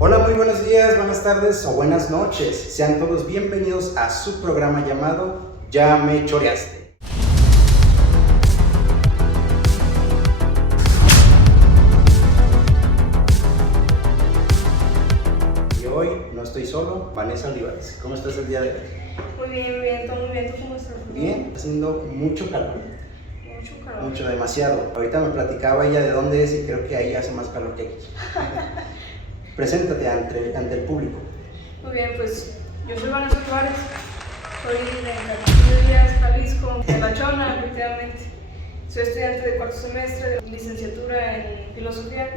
Hola, muy buenos días, buenas tardes o buenas noches. Sean todos bienvenidos a su programa llamado Ya me choreaste. Y hoy no estoy solo, Vanessa Olivares. ¿Cómo estás el día de hoy? Muy bien, todo muy bien. ¿Tú cómo estás? Bien, haciendo mucho calor. Mucho calor. Mucho, demasiado. Ahorita me platicaba ella de dónde es y creo que ahí hace más calor que aquí. Preséntate ante el público. Muy bien, pues yo soy Vanessa Olivares, soy de Castillo Díaz, Jalisco, de La Chona, efectivamente. Soy estudiante de cuarto semestre de licenciatura en filosofía.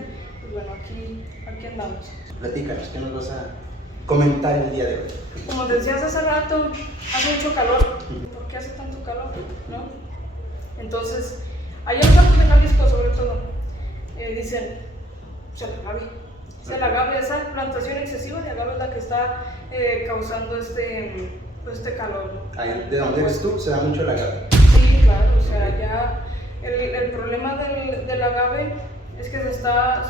Pues bueno, aquí andamos. Platícanos, ¿qué nos vas a comentar el día de hoy? Como te decías hace rato, hace mucho calor. ¿Por qué hace tanto calor? ¿No? Entonces, allá en los Altos de Jalisco, sobre todo, dicen, se la agave, esa plantación excesiva de agave es la que está causando este calor, ¿no? ¿De dónde eres tú? Se da mucho el agave. Sí, claro, o sea, ya el problema del agave es que se está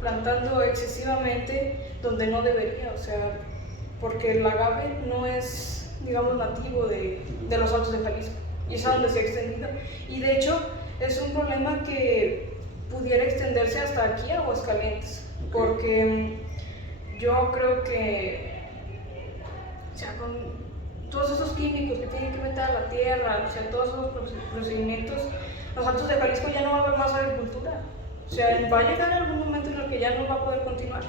plantando excesivamente donde no debería, o sea, porque el agave no es, digamos, nativo de los Altos de Jalisco, y es a donde se ha extendido, y de hecho es un problema que pudiera extenderse hasta aquí a Aguascalientes, porque yo creo que, o sea, con todos esos químicos que tienen que meter a la tierra, o sea, todos esos procedimientos, los Altos de Jalisco ya no va a haber más agricultura. O sea, va a llegar algún momento en el que ya no va a poder continuar.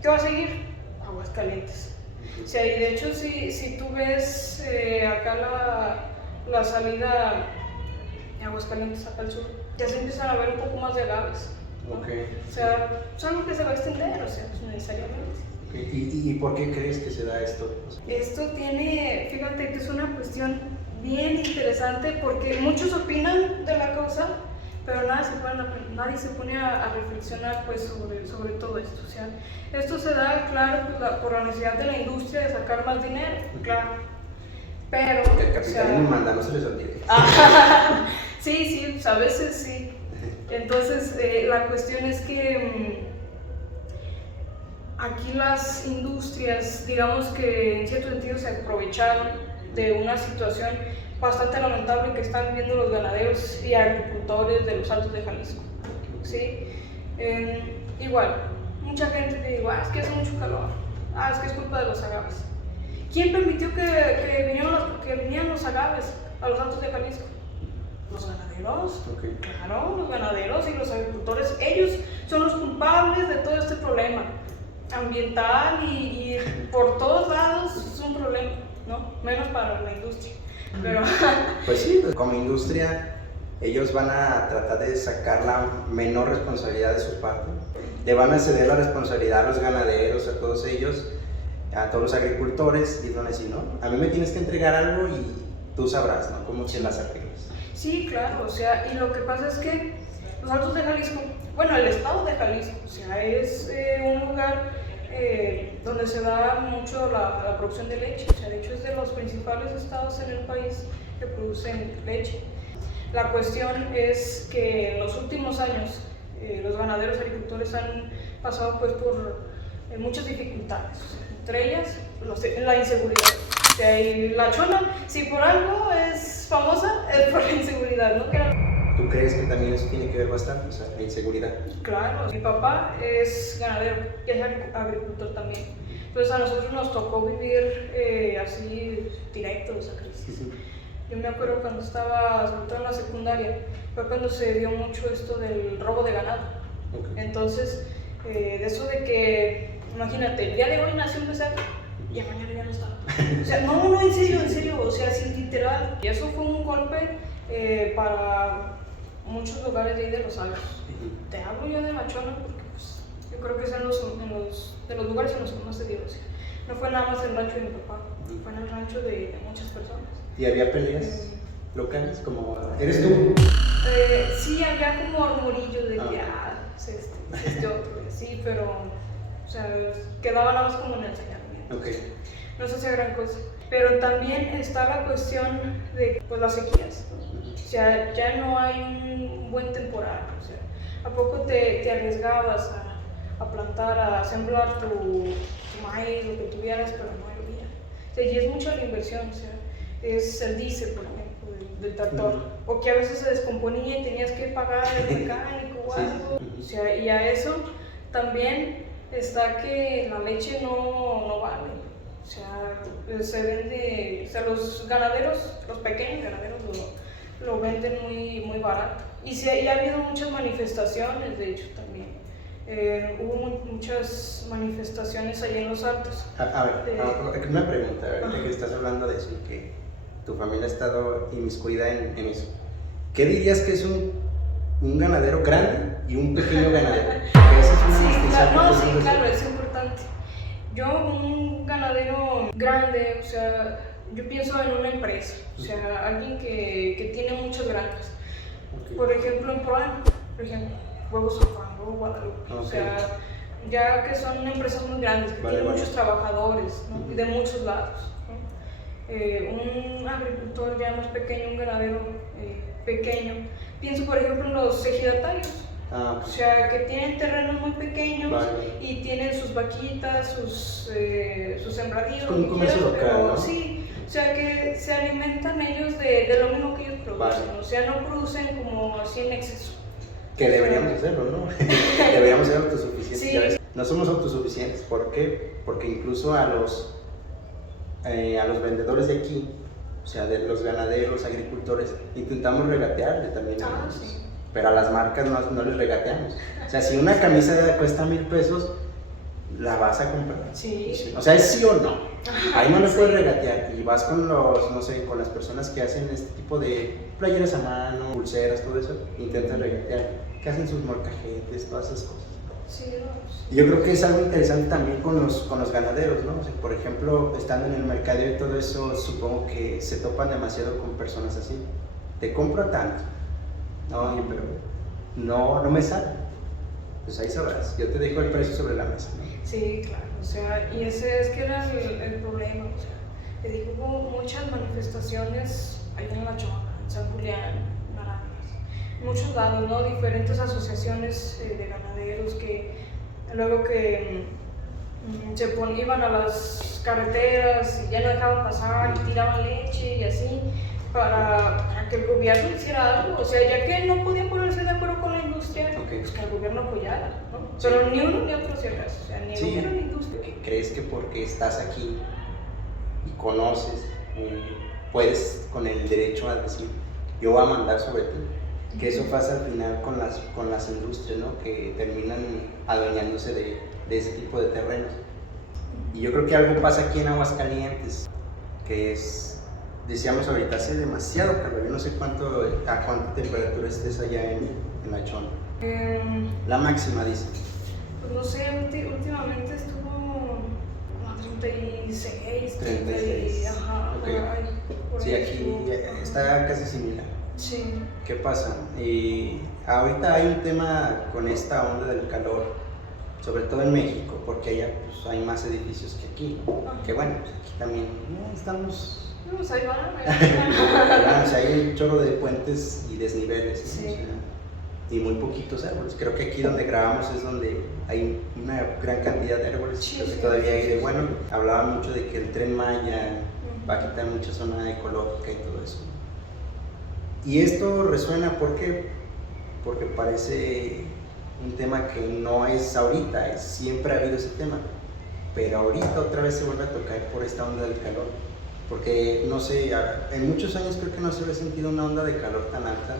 ¿Qué va a seguir? Aguascalientes. O sea, y de hecho, si tú ves acá la salida de Aguascalientes, acá al sur, ya se empiezan a ver un poco más de agaves, ¿no? O sea, es algo que se va a extender, o sea, pues necesariamente. ¿Y por qué crees que se da esto? Esto tiene, fíjate que es una cuestión bien interesante porque muchos opinan de la causa, pero nadie se pone a reflexionar pues, sobre todo esto. O sea, esto se da, claro, pues, por la necesidad de la industria de sacar más dinero, claro. Pero, el capitalismo manda, no se les olvide. Sí, pues, a veces sí. Entonces, la cuestión es que aquí las industrias, digamos que en cierto sentido se aprovecharon de una situación bastante lamentable que están viviendo los ganaderos y agricultores de los Altos de Jalisco, ¿sí? Igual, mucha gente que dice, es que hace mucho calor, es que es culpa de los agaves. ¿Quién permitió que vinieran los agaves a los Altos de Jalisco? Los ganaderos, claro, los ganaderos y los agricultores, ellos son los culpables de todo este problema ambiental y por todos lados es un problema, ¿no? Menos para la industria. Pero pues sí, pues como industria ellos van a tratar de sacar la menor responsabilidad de su parte. Le van a ceder la responsabilidad a los ganaderos, a todos ellos, a todos los agricultores, y van a decir, no, a mí me tienes que entregar algo y tú sabrás, ¿no? Cómo se las arreglas. Sí, claro, o sea, y lo que pasa es que los Altos de Jalisco, bueno, el estado de Jalisco, o sea, es un lugar donde se da mucho la producción de leche, o sea, de hecho es de los principales estados en el país que producen leche. La cuestión es que en los últimos años los ganaderos y agricultores han pasado pues por muchas dificultades, entre ellas la inseguridad. O sea, y La Chona, si por algo es famosa, es por la inseguridad, ¿no? ¿Tú crees que también eso tiene que ver bastante, o sea, la inseguridad? Claro, mi papá es ganadero y es agricultor también. Entonces a nosotros nos tocó vivir así directo esa crisis. Yo me acuerdo cuando estaba, sobre todo en la secundaria, fue cuando se dio mucho esto del robo de ganado. Entonces, de eso de que, imagínate, el día de hoy nació un becerro y mañana ya no estaba. O sea, no, en serio, o sea, sí, literal. Y eso fue un golpe para muchos lugares de ahí de los Altos. Te hablo yo de La Chona porque pues, yo creo que es de los lugares en los que más se dio. O sea, no fue nada más el rancho de mi papá, fue en el rancho de muchas personas. ¿Y había peleas locales? Como, ¿eres tú? Sí, había como armorillo de que, es otro, sí, pero, o sea, quedaba nada más como en el señalamiento. No se hacía gran cosa. Pero también está la cuestión de pues, las sequías. O sea, ya no hay un buen temporal. O sea, ¿a poco te arriesgabas a a plantar, a sembrar tu maíz, lo que tuvieras, pero no llovía. O sea, y es mucha la inversión, o sea, es el diésel, por ejemplo, del tractor, o que a veces se descomponía y tenías que pagar el mecánico o algo, o sea, y a eso también está que la leche no vale, o sea, se vende, o sea, los ganaderos, los pequeños ganaderos lo venden muy barato. Y sí, y ha habido muchas manifestaciones, de hecho, también. Hubo muchas manifestaciones allí en Los Altos. A ver, una pregunta, ahorita que estás hablando de eso y que tu familia ha estado inmiscuida en eso. ¿Qué dirías que es un ganadero grande y un pequeño ganadero? Porque esa es una sí, claro, es importante. Yo, un ganadero grande, o sea, yo pienso en una empresa, o sea, alguien que tiene muchas granjas. Okay. Por ejemplo, en Proan, por ejemplo, Huevos San Juan, Huevo Guadalupe, okay. O sea, ya que son empresas muy grandes, que tienen muchos trabajadores, ¿no? Y de muchos lados, ¿no? Un agricultor ya más pequeño, un ganadero pequeño, pienso por ejemplo en los ejidatarios. O sea, que tienen terrenos muy pequeños y tienen sus vaquitas, sus sembradíos. Con un comercio local, ¿no? Sí, o sea, que se alimentan ellos de lo mismo que ellos producen, o sea, no producen como así en exceso. Que deberíamos hacerlo, ¿no? Deberíamos ser autosuficientes. Sí. No somos autosuficientes, ¿por qué? Porque incluso a los vendedores de aquí, o sea, de los ganaderos, agricultores, intentamos regatearle también a ellos. Sí. Pero a las marcas no les regateamos. O sea, si una camisa cuesta 1,000 pesos, la vas a comprar. Sí. O sea, es sí o no. Ahí no le puedes regatear. Y vas con no sé, con las personas que hacen este tipo de playeras a mano, pulseras, todo eso, intentan regatear. Que hacen sus molcajetes, todas esas cosas. Sí, y yo creo que es algo interesante también con los ganaderos, ¿no? O sea, por ejemplo, estando en el mercadeo y todo eso, supongo que se topan demasiado con personas así. Te compro tanto. No, pero no me sale. Pues ahí sabrás, yo te dejo el precio sobre la mesa, ¿no? Sí, claro, o sea, y ese es que era el problema, o sea, te digo, hubo muchas manifestaciones allá en La Chona, en San Julián, Naranjas, muchos lados, ¿no? Diferentes asociaciones de ganaderos que luego que iban a las carreteras y ya no dejaban pasar y tiraban leche y así. Para que el gobierno hiciera algo, o sea, ya que no podían ponerse de acuerdo con la industria, pues que el gobierno apoyara, ¿no? Sí. Pero ni uno ni otro si acaso, o sea, ni el gobierno ni la industria. ¿Crees que porque estás aquí y conoces, puedes con el derecho a decir, yo voy a mandar sobre ti? Que eso pasa al final con las industrias, ¿no? Que terminan adueñándose de ese tipo de terrenos. Y yo creo que algo pasa aquí en Aguascalientes, que es... Decíamos ahorita, hace demasiado calor, yo no sé a cuánta temperatura estés allá en La Chona. La máxima, dice. Pues no sé, últimamente estuvo como 36, 36. Ajá, okay. Sí, aquí está casi similar. Sí. ¿Qué pasa? Ahorita hay un tema con esta onda del calor, sobre todo en México, porque allá pues, hay más edificios que aquí, ¿no? Que bueno, pues aquí también estamos... Pues ahí van, o sea, hay un chorro de puentes y desniveles, ¿no? Sí. O sea, y muy poquitos árboles. Creo que aquí donde grabamos es donde hay una gran cantidad de árboles. Sí, creo que todavía hay de bueno. Hablaba mucho de que el Tren Maya va a quitar mucha zona ecológica y todo eso. Y esto resuena, ¿por qué? Porque parece un tema que no es ahorita, siempre ha habido ese tema. Pero ahorita otra vez se vuelve a tocar por esta onda del calor. Porque, no sé, en muchos años creo que no se había sentido una onda de calor tan alta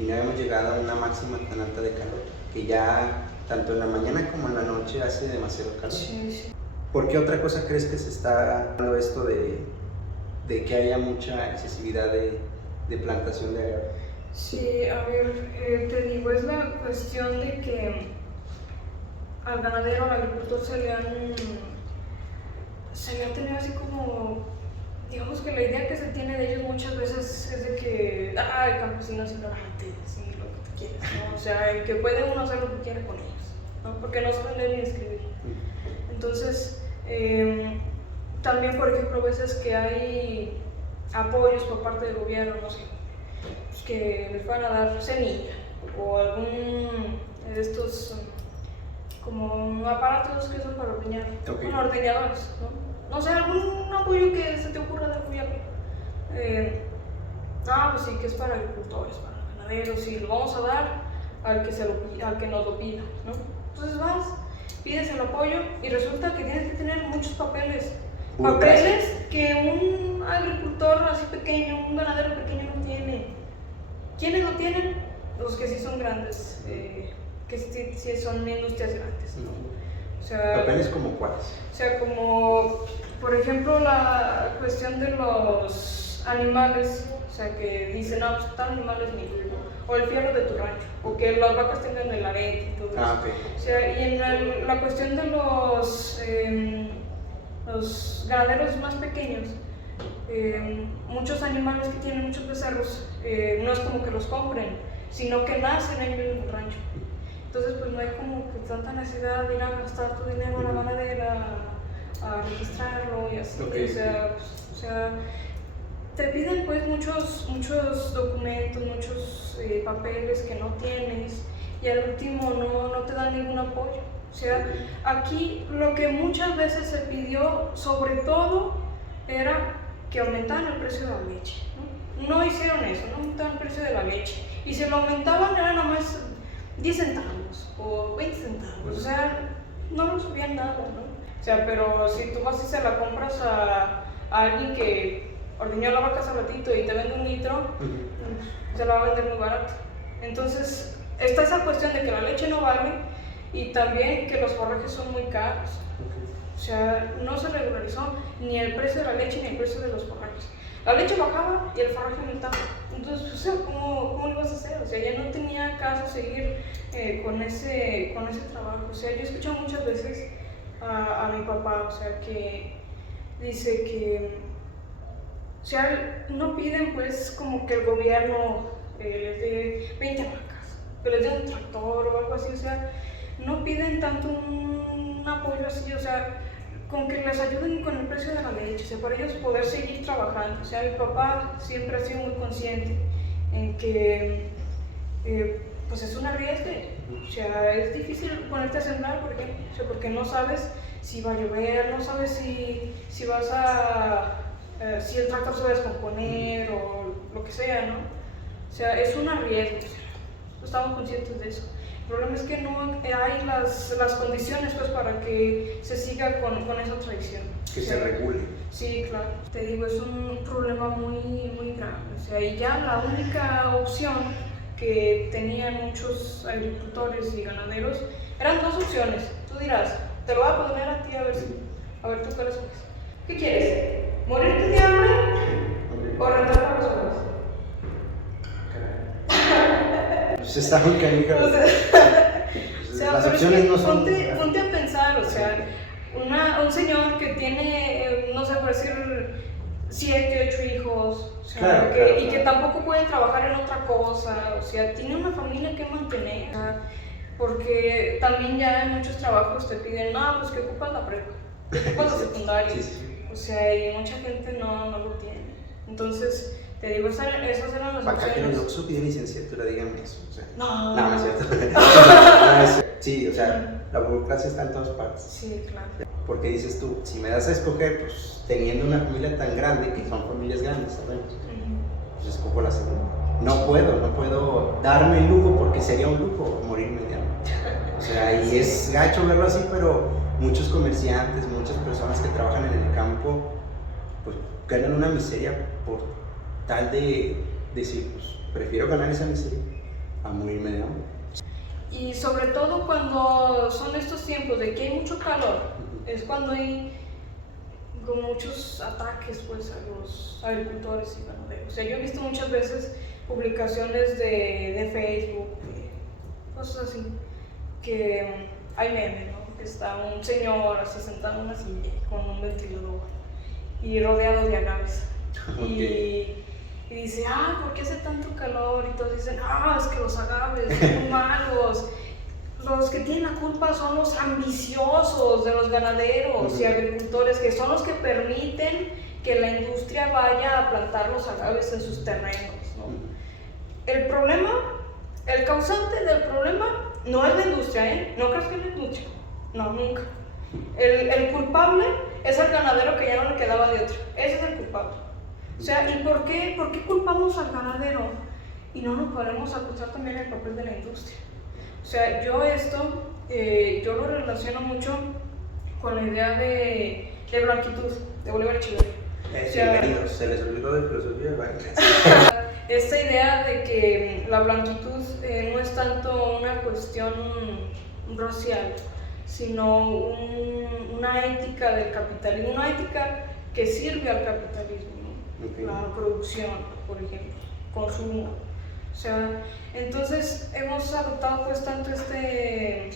y no habíamos llegado a una máxima tan alta de calor, que ya tanto en la mañana como en la noche hace demasiado calor. Sí. ¿Por qué otra cosa crees que se está dando esto de que haya mucha excesividad de plantación de agave? Sí, a ver, te digo, es la cuestión de que al ganadero, al agricultor se le ha tenido así como... Digamos que la idea que se tiene de ellos muchas veces es de que, el campesino es ignorante, sí, lo que tú quieras, ¿no? O sea, que puede uno hacer lo que quiere con ellos, ¿no? Porque no saben leer ni escribir. Entonces, también, por ejemplo, a veces que hay apoyos por parte del gobierno, no sé, pues que les van a dar semilla o algún de estos como aparatos que son para ordeñar, Ok. bueno, ordeñadores, ¿no? No sé, algún apoyo que se te ocurra del gobierno. Pues sí, que es para agricultores, para ganaderos, y lo vamos a dar al que nos lo pida, ¿no? Entonces vas, pides el apoyo y resulta que tienes que tener muchos papeles. Burocracia. Papeles que un agricultor así pequeño, un ganadero pequeño no tiene. ¿Quiénes lo tienen? Los que sí son grandes, que sí son industrias grandes, ¿no? O sea, ¿Papeles como cuáles? o sea, como por ejemplo la cuestión de los animales, o sea, que dicen, no, pues tal animal es mío, o el fierro de tu rancho, o que las vacas tengan el arete y todo eso. Ok. O sea, y en la cuestión de los ganaderos más pequeños, muchos animales que tienen muchos becerros, no es como que los compren, sino que nacen ahí mismo en el rancho. Entonces, pues no hay como que tanta necesidad de ir a gastar tu dinero a la ganadera, a registrarlo y así. Okay. O sea, te piden pues muchos documentos, muchos papeles que no tienes, y al último no te dan ningún apoyo. O sea, aquí lo que muchas veces se pidió, sobre todo, era que aumentaran el precio de la leche, ¿no? No hicieron eso, no aumentaron el precio de la leche. Y si lo aumentaban era nomás 10 centavos o 20 centavos, o sea, no lo subían nada, ¿no? O sea, pero si tú vas y se la compras a alguien que ordeñó la vaca hace ratito y te vende 1 litro, se la va a vender muy barato. Entonces, está esa cuestión de que la leche no vale y también que los forrajes son muy caros. O sea, no se regularizó ni el precio de la leche ni el precio de los forrajes. La leche bajaba y el forraje aumentaba. Entonces, o sea, ¿cómo lo ibas a hacer? O sea, ya no tenía caso seguir con ese trabajo. O sea, yo he escuchado muchas veces a mi papá, o sea, que dice que, o sea, no piden pues como que el gobierno les dé 20 vacas, que les dé un tractor o algo así, o sea, no piden tanto un apoyo así, o sea, con que les ayuden con el precio de la leche, o sea, para ellos poder seguir trabajando. O sea, mi papá siempre ha sido muy consciente en que pues es un riesgo. O sea, es difícil ponerte a sembrar, por ejemplo, o sea, porque no sabes si va a llover, no sabes si si el tractor se va a descomponer o lo que sea, ¿no? O sea, es un riesgo, o sea, estamos conscientes de eso. El problema es que no hay las condiciones pues, para que se siga con esa tradición. Que se regule. Sí, claro. Te digo, es un problema muy grave. O sea, y ya la única opción que tenían muchos agricultores y ganaderos eran 2 opciones. Tú dirás, te lo voy a poner a ti a ver tú cuáles son. ¿Qué quieres? ¿Morirte de hambre o rentar para los hombres? Pues está muy canija. O sea, Las pero opciones es que no son. ponte a pensar, o sea, un señor que tiene, no sé, por decir, 7, 8 hijos, o sea, Claro, y que claro. tampoco puede trabajar en otra cosa, o sea, tiene una familia que mantener, o sea, porque también ya en muchos trabajos te piden, no, pues que ocupas la prepa, que ocupas la secundaria, Sí. o sea, y mucha gente no lo tiene. Entonces, te digo, esas eran las Para acá que en el opciones. Oxxo pide licenciatura, díganme eso. O sea, No, no es cierto. Sí, o sea, la burocracia está en todas partes. Sí, claro. Porque dices tú, si me das a escoger, pues teniendo una familia tan grande, que son familias grandes, sabemos, pues escojo la segunda. No puedo darme el lujo porque sería un lujo morirme de hambre. O sea, y es gacho verlo así, pero muchos comerciantes, muchas personas que trabajan en el campo, pues ganan una miseria por tal de decir, pues prefiero ganar esa miseria a morirme de hambre. Y sobre todo cuando son estos tiempos de que hay mucho calor, es cuando hay como muchos ataques pues, a los agricultores y ganaderos. O sea, yo he visto muchas veces publicaciones de Facebook, cosas así, que hay memes, ¿no? Que está un señor así sentado en una silla con un ventilador y rodeado de agaves. Okay. Y dice, ¿por qué hace tanto calor? Y todos dicen, es que los agaves son muy malos. Los que tienen la culpa son los ambiciosos de los ganaderos y agricultores, que son los que permiten que la industria vaya a plantar los agaves en sus terrenos, ¿no? El problema, el causante del problema no es la industria, ¿eh? No creas que es la industria. No, nunca. El culpable es el ganadero que ya no le quedaba de otro. Ese es el culpable. O sea, ¿y por qué culpamos al ganadero? Y no nos podemos acusar también el papel de la industria. O sea, yo lo relaciono mucho con la idea de blanquitud, de Bolívar Echeverría. O sea, se les olvidó de filosofía de Vargas. Esta idea de que la blanquitud no es tanto una cuestión racial, sino una ética del capitalismo, una ética que sirve al capitalismo, ¿no? Okay. La producción, por ejemplo, consumo. O sea, entonces hemos adoptado pues tanto este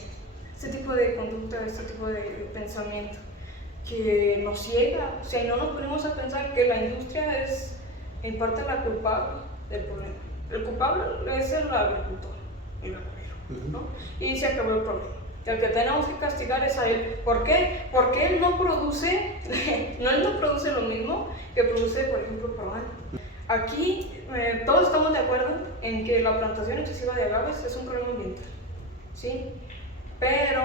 tipo de conducta, este tipo de pensamiento que nos ciega. O sea, y no nos ponemos a pensar que la industria es en parte la culpable del problema. El culpable es el agricultor, el ganadero, ¿no? Y se acabó el problema. Y al que tenemos que castigar es a él. ¿Por qué? Porque él no produce lo mismo que produce, por ejemplo, el Proan. Aquí todos estamos de acuerdo en que la plantación excesiva de agaves es un problema ambiental, ¿sí? Pero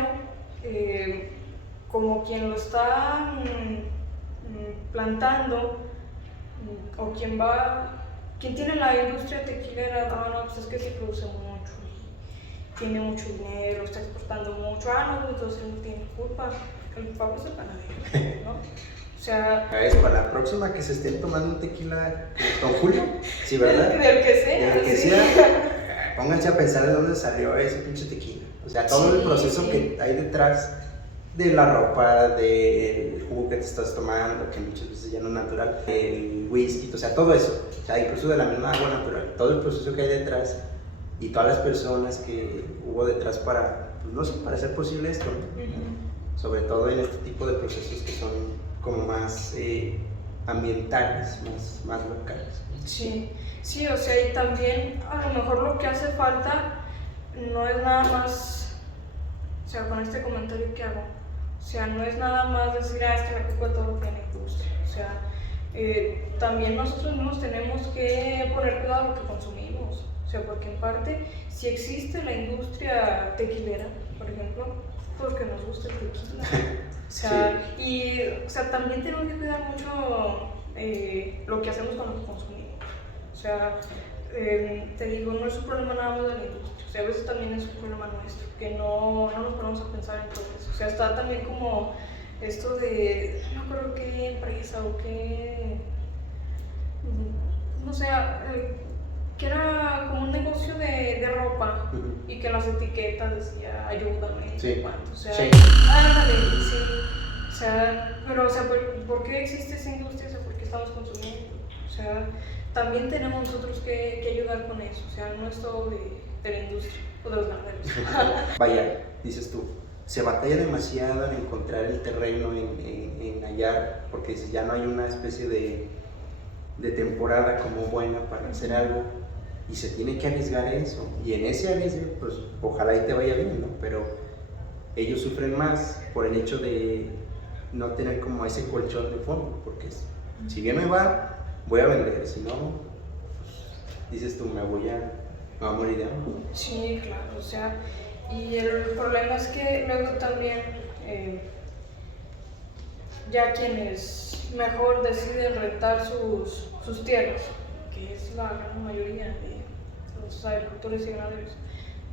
como quien lo está plantando o quien tiene la industria tequilera, no, pues es que se produce mucho, tiene mucho dinero, está exportando mucho, no, pues entonces no tiene culpa, el culpable es el ganadero, ¿no? O sea, para la próxima que se estén tomando un tequila con Julio, sí, ¿verdad? Del que sea. Del que sea, pónganse a pensar de dónde salió ese pinche tequila. O sea, todo el proceso que hay detrás de la ropa, del jugo que te estás tomando, que muchas veces ya no es natural, el whisky, o sea, todo eso. O sea, incluso de la misma agua natural, todo el proceso que hay detrás y todas las personas que hubo detrás para, pues no sé, para hacer posible esto, ¿no? Sobre todo en este tipo de procesos que son como más ambientales, más locales. Sí, o sea, y también a lo mejor lo que hace falta no es nada más, o sea, con este comentario que hago, o sea, no es nada más decir, es que la culpa de todo lo tiene la industria, o sea, también nosotros mismos tenemos que poner cuidado a lo que consumimos, o sea, porque en parte, si existe la industria tequilera, por ejemplo, porque nos gusta el tequila. O sea, sí. O sea, también tenemos que cuidar mucho lo que hacemos con lo que consumimos. O sea, te digo, no es un problema nada más de la industria. O sea, a veces también es un problema nuestro, que no nos ponemos a pensar en todo eso. O sea, está también como esto de, no creo qué empresa o qué, no sé, que era como un negocio de ropa y que en las etiquetas decía ayúdame, sí. ¿Cuánto? O sea, sí. Sí. O sea, pero o sea, ¿por qué existe esa industria? O sea, ¿por qué estamos consumiendo? O sea, también tenemos nosotros que ayudar con eso. O sea, no es todo de la industria o de los ganaderos. Vaya, dices tú, se batalla demasiado en encontrar el terreno, en hallar, porque dices, ya no hay una especie de temporada como buena para hacer algo. Y se tiene que arriesgar eso, y en ese arriesgue, pues ojalá y te vaya bien, ¿no? Pero ellos sufren más por el hecho de no tener como ese colchón de fondo, porque si bien me va, voy a vender, si no, pues, dices tú, me voy a morir de hambre. Sí, claro, o sea, y el problema es que luego también ya quienes mejor deciden rentar sus tierras, que es la gran mayoría de los agricultores y ganaderos,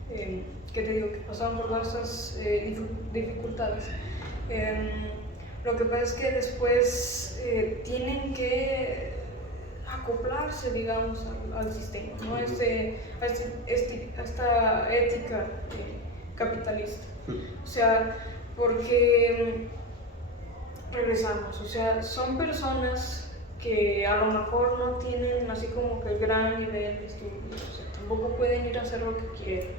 que te digo que pasaban por todas estas dificultades. Lo que pasa es que después tienen que acoplarse, digamos, al sistema, ¿no? A esta ética capitalista. O sea, porque regresamos, o sea, son personas que a lo mejor no tienen así como que el gran nivel de estudio, o sea, tampoco pueden ir a hacer lo que quieren.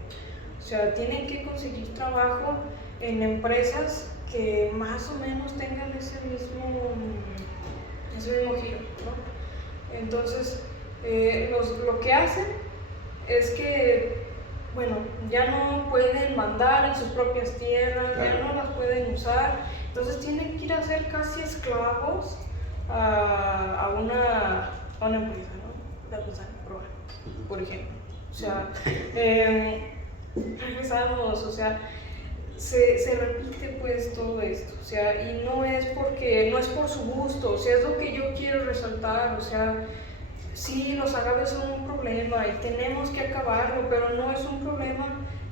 O sea, tienen que conseguir trabajo en empresas que más o menos tengan ese mismo giro, ¿no? Entonces, lo que hacen es que, bueno, ya no pueden mandar en sus propias tierras, claro. Ya no las pueden usar, entonces tienen que ir a ser casi esclavos a una empresa, ¿no? De artesanía, por ejemplo. O sea, regresamos, o sea, se repite pues todo esto, o sea, y no es por su gusto, o sea, es lo que yo quiero resaltar, o sea, sí, los agaves son un problema y tenemos que acabarlo, pero no es un problema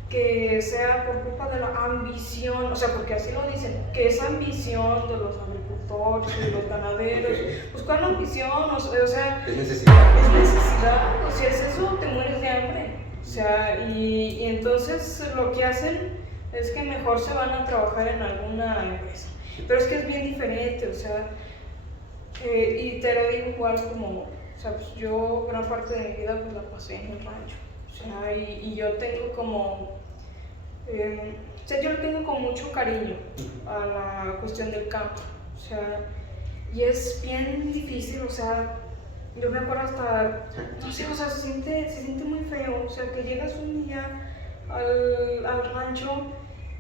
que sea por culpa de la ambición, o sea, porque así lo dicen, que es ambición de los agricultores y de los ganaderos. Pues ¿cuál ambición? O sea, es necesidad. Es necesidad, o sea, es eso, te mueres de hambre. O sea, y entonces lo que hacen es que mejor se van a trabajar en alguna empresa. Pero es que es bien diferente, o sea, y te lo digo igual como, o sea, pues yo gran parte de mi vida pues la pasé en el rancho. O sea, y yo tengo como o sea, yo le tengo con mucho cariño a la cuestión del campo, o sea, y es bien difícil, o sea, yo me acuerdo hasta, no sé, o sea, se siente muy feo, o sea, que llegas un día al rancho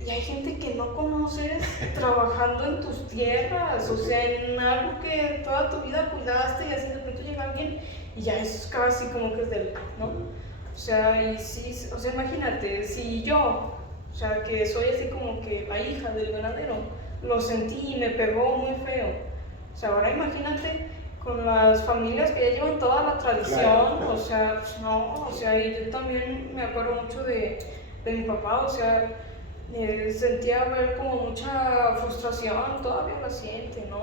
y hay gente que no conoces trabajando en tus tierras, o sea, en algo que toda tu vida cuidaste y así de pronto llega alguien y ya es casi como que es del, ¿no? O sea, y sí, o sea, imagínate, si yo, o sea, que soy así como que la hija del ganadero, lo sentí y me pegó muy feo. O sea, ahora imagínate con las familias que ya llevan toda la tradición, claro. O sea, pues no, o sea, y yo también me acuerdo mucho de mi papá, o sea, sentía ver como mucha frustración, todavía la siente, ¿no?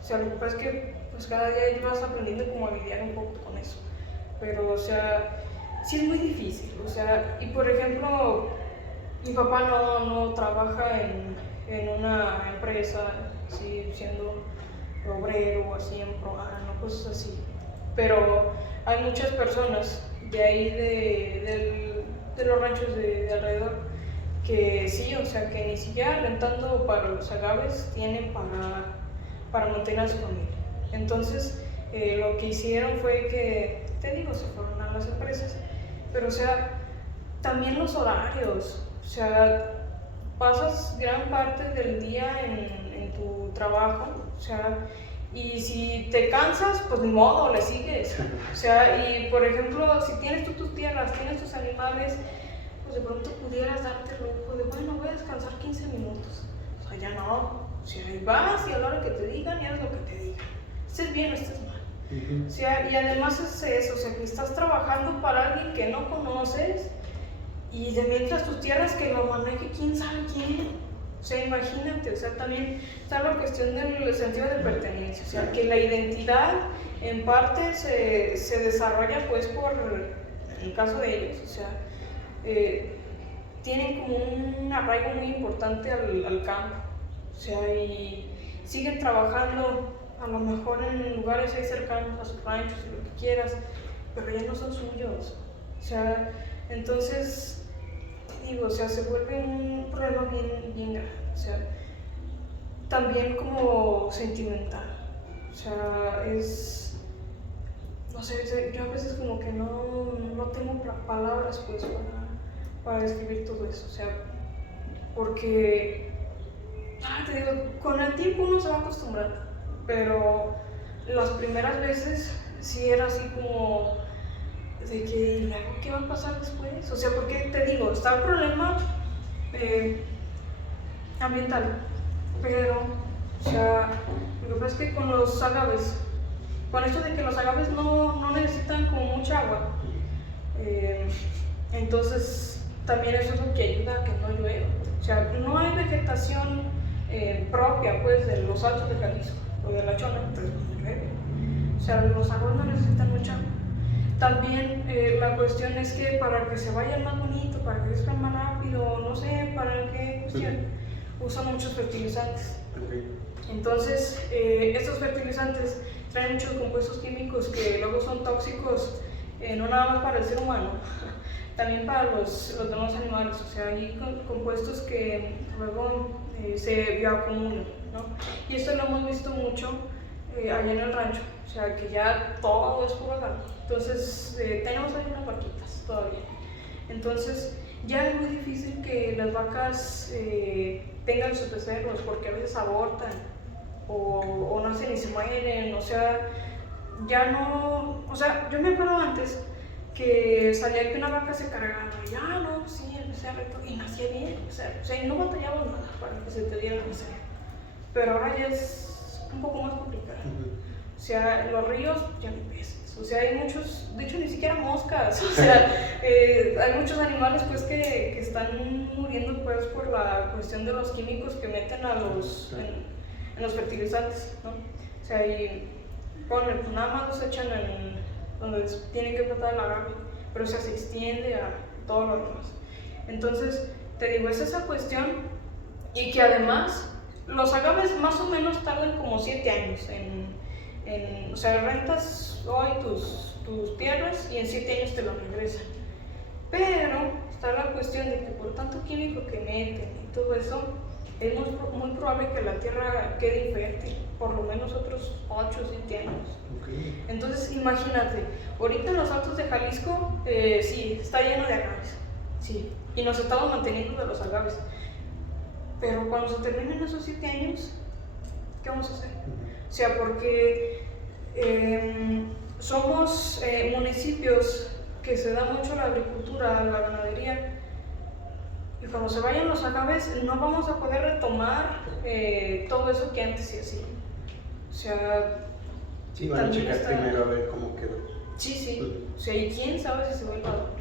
O sea, lo que pasa es que pues cada día vas aprendiendo como a lidiar un poco con eso. Pero, o sea, sí es muy difícil, o sea, y por ejemplo, mi papá no trabaja en una empresa, así, siendo obrero, así, en programa, cosas así, pero hay muchas personas de ahí, de los ranchos de alrededor, que sí, o sea, que ni siquiera rentando para los agaves tienen para mantener a su familia. Entonces, lo que hicieron fue que, te digo, se fueron a las empresas, pero o sea, también los horarios, o sea, pasas gran parte del día en tu trabajo, o sea, y si te cansas, pues ni modo, le sigues. O sea, y por ejemplo, si tienes tú tus tierras, tienes tus animales, pues de pronto pudieras darte el lujo de, bueno, voy a descansar 15 minutos. O sea, ya no. O sea, ahí vas y a la hora que te digan, y haces lo que te digan. Estés bien o estés mal. O sea, y además es eso, o sea, que estás trabajando para alguien que no conoces y de mientras tus tierras que lo maneje quién sabe quién. O sea, imagínate, o sea, también está la cuestión del sentido de pertenencia, o sea, que la identidad en parte se desarrolla pues por, en el caso de ellos, o sea, tienen como un arraigo muy importante al campo, o sea, y siguen trabajando a lo mejor en lugares ahí cercanos a sus ranchos y lo que quieras, pero ya no son suyos, o sea, entonces, digo, o sea, se vuelve un problema bien grave, o sea, también como sentimental, o sea, es, no sé, yo a veces como que no tengo palabras pues para describir todo eso, o sea, porque, te digo, con el tiempo uno se va a acostumbrar, pero las primeras veces sí era así como de que, ¿y luego qué va a pasar después? O sea, porque te digo, está el problema ambiental, pero, o sea, lo que pasa es que con los agaves, con esto de que los agaves no necesitan como mucha agua, entonces también eso es lo que ayuda a que no llueva. O sea, no hay vegetación propia, pues, de los altos de Jalisco o de la Chona, entonces no llueve. O sea, los agaves no necesitan mucha agua. También la cuestión es que para que se vayan más bonito, para que crezcan más rápido, no sé para qué cuestión, usan muchos fertilizantes. Entonces, estos fertilizantes traen muchos compuestos químicos que luego son tóxicos, no nada más para el ser humano, también para los demás animales. O sea, hay compuestos que luego se bioacumulan, ¿no? Y esto lo hemos visto mucho allá en el rancho, o sea, que ya todo es puro agave. Entonces, tenemos ahí unas vaquitas todavía. Entonces, ya es muy difícil que las vacas tengan sus becerros porque a veces abortan o nacen y se mueren. O sea, ya no. O sea, yo me acuerdo antes que salía que una vaca se cargaba y no, sí, el becerro y nacía bien, o sea, y no batallaba nada para que se te diera el becerro. Pero ahora ya es un poco más complicado. O sea, los ríos ya ni peces, o sea, hay muchos, de hecho ni siquiera moscas, o sea, hay muchos animales pues que están muriendo pues por la cuestión de los químicos que meten a en los fertilizantes, ¿no? O sea, y ponle, pues nada más los echan en donde tienen que tratar el agave, pero o sea, se extiende a todo lo demás. Entonces, te digo, es esa cuestión, y que además los agaves más o menos tardan como 7 años o sea, rentas hoy tus tierras y en 7 años te lo regresan. Pero está la cuestión de que por tanto químico que meten y todo eso, es muy probable que la tierra quede infértil, por lo menos otros 8 o 7 años. Okay. Entonces, imagínate, ahorita en los altos de Jalisco, sí, está lleno de agaves, sí, y nos estamos manteniendo de los agaves. Pero cuando se terminen esos 7 años, ¿qué vamos a hacer? O sea, porque somos municipios que se da mucho la agricultura, la ganadería, y cuando se vayan los agaves no vamos a poder retomar todo eso que antes se hacía. O sea, sí, van a checar primero a ver cómo quedó. Sí, o sea, y quién sabe si se vuelve a dar.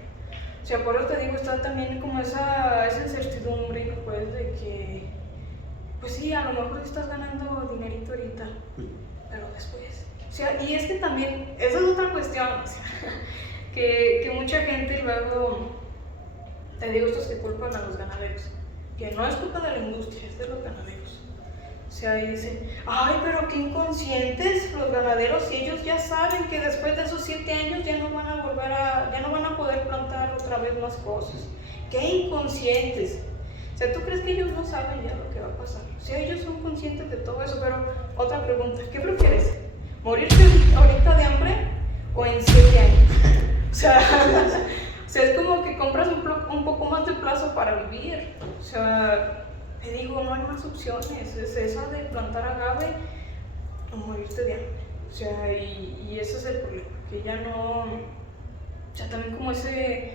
O sea, por eso te digo, está también como esa incertidumbre, pues, de que, pues sí, a lo mejor estás ganando dinerito ahorita, pero después. O sea, y es que también, esa es otra cuestión, o sea, que mucha gente luego, te digo, estos que culpan a los ganaderos, que no es culpa de la industria, es de los ganaderos. O sea, y dicen, ay, pero qué inconscientes los ganaderos, y ellos ya saben que después de esos 7 años ya no van a poder plantar otra vez más cosas. Qué inconscientes. O sea, ¿tú crees que ellos no saben ya lo que va a pasar? O sea, ellos son conscientes de todo eso, pero otra pregunta, ¿qué prefieres? ¿Morirte ahorita de hambre o en 7 años? O sea, es como que compras un poco más de plazo para vivir. O sea, te digo, no hay más opciones, es esa de plantar agave o morirte de hambre. O sea, y ese es el problema, que ya no, o sea, también como ese,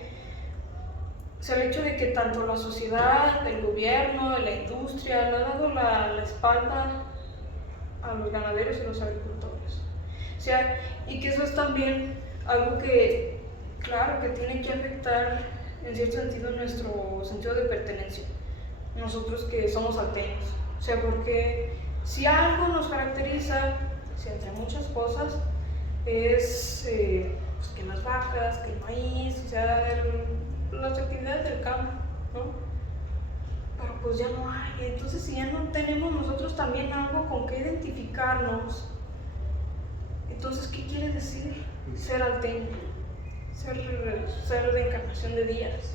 o sea, el hecho de que tanto la sociedad, el gobierno, la industria le ha dado la espalda a los ganaderos y los agricultores. O sea, y que eso es también algo que, claro, que tiene que afectar en cierto sentido nuestro sentido de pertenencia. Nosotros que somos salteños, o sea, porque si algo nos caracteriza, o sea, entre muchas cosas, es pues que las vacas, que el maíz, o sea, las actividades del campo, ¿no? Pero pues ya no hay, entonces si ya no tenemos nosotros también algo con que identificarnos, entonces, ¿qué quiere decir ser alteño? Ser de Encarnación de Díaz.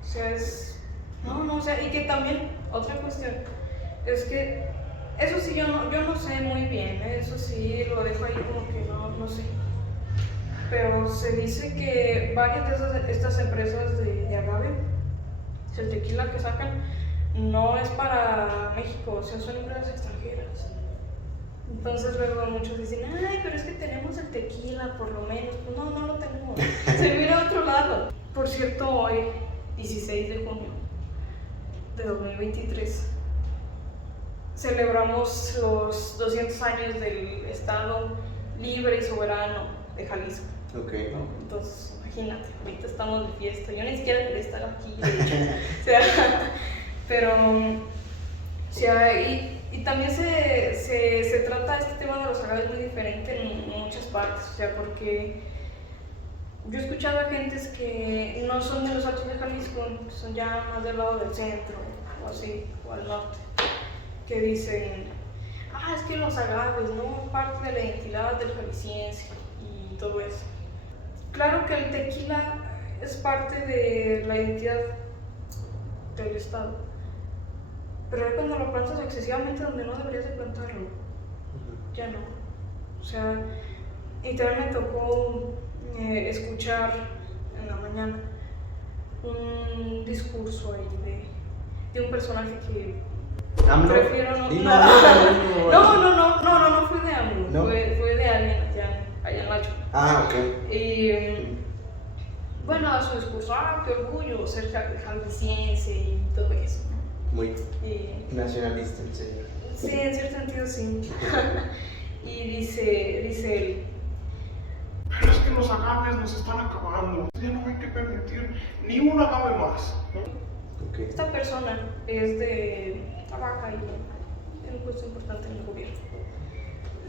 O sea, no, o sea, y que también, otra cuestión, es que, eso sí yo no sé muy bien, eso sí lo dejo ahí como que no sé. Pero se dice que varias de estas empresas de agave, el tequila que sacan, no es para México, o sea, son empresas extranjeras. Entonces luego muchos dicen, ay, pero es que tenemos el tequila por lo menos. Pues no lo tenemos, se mira a otro lado. Por cierto, hoy, 16 de junio de 2023, celebramos los 200 años del Estado libre y soberano de Jalisco. Okay. Entonces, imagínate, ahorita estamos de fiesta, yo ni siquiera quería estar aquí, de hecho. O sea, pero, o sea, y también se trata este tema de los agaves muy diferente en muchas partes, o sea, porque yo he escuchado a gentes que no son de los altos de Jalisco, son ya más del lado del centro, o así, o al norte, que dicen, es que los agaves, ¿no? Parte de la identidad del jalisciense y todo eso. Claro que el tequila es parte de la identidad del estado, pero es cuando lo plantas excesivamente donde no deberías de plantarlo, ya no. O sea, y también me tocó escuchar en la mañana un discurso ahí de un personaje que ¿AMLO? prefiero no. No fue de AMLO, ¿no? fue de alguien allá en Nacho. Ok. bueno, a su discurso, qué orgullo ser jalisciense y todo eso, ¿no? Muy nacionalista, en serio. Sí, en cierto sentido sí. Y dice él, pero es que los agaves nos están acabando. Ya no hay que permitir ni un agave más, ¿no? Okay. Esta persona es trabaja ahí en un puesto importante en el gobierno.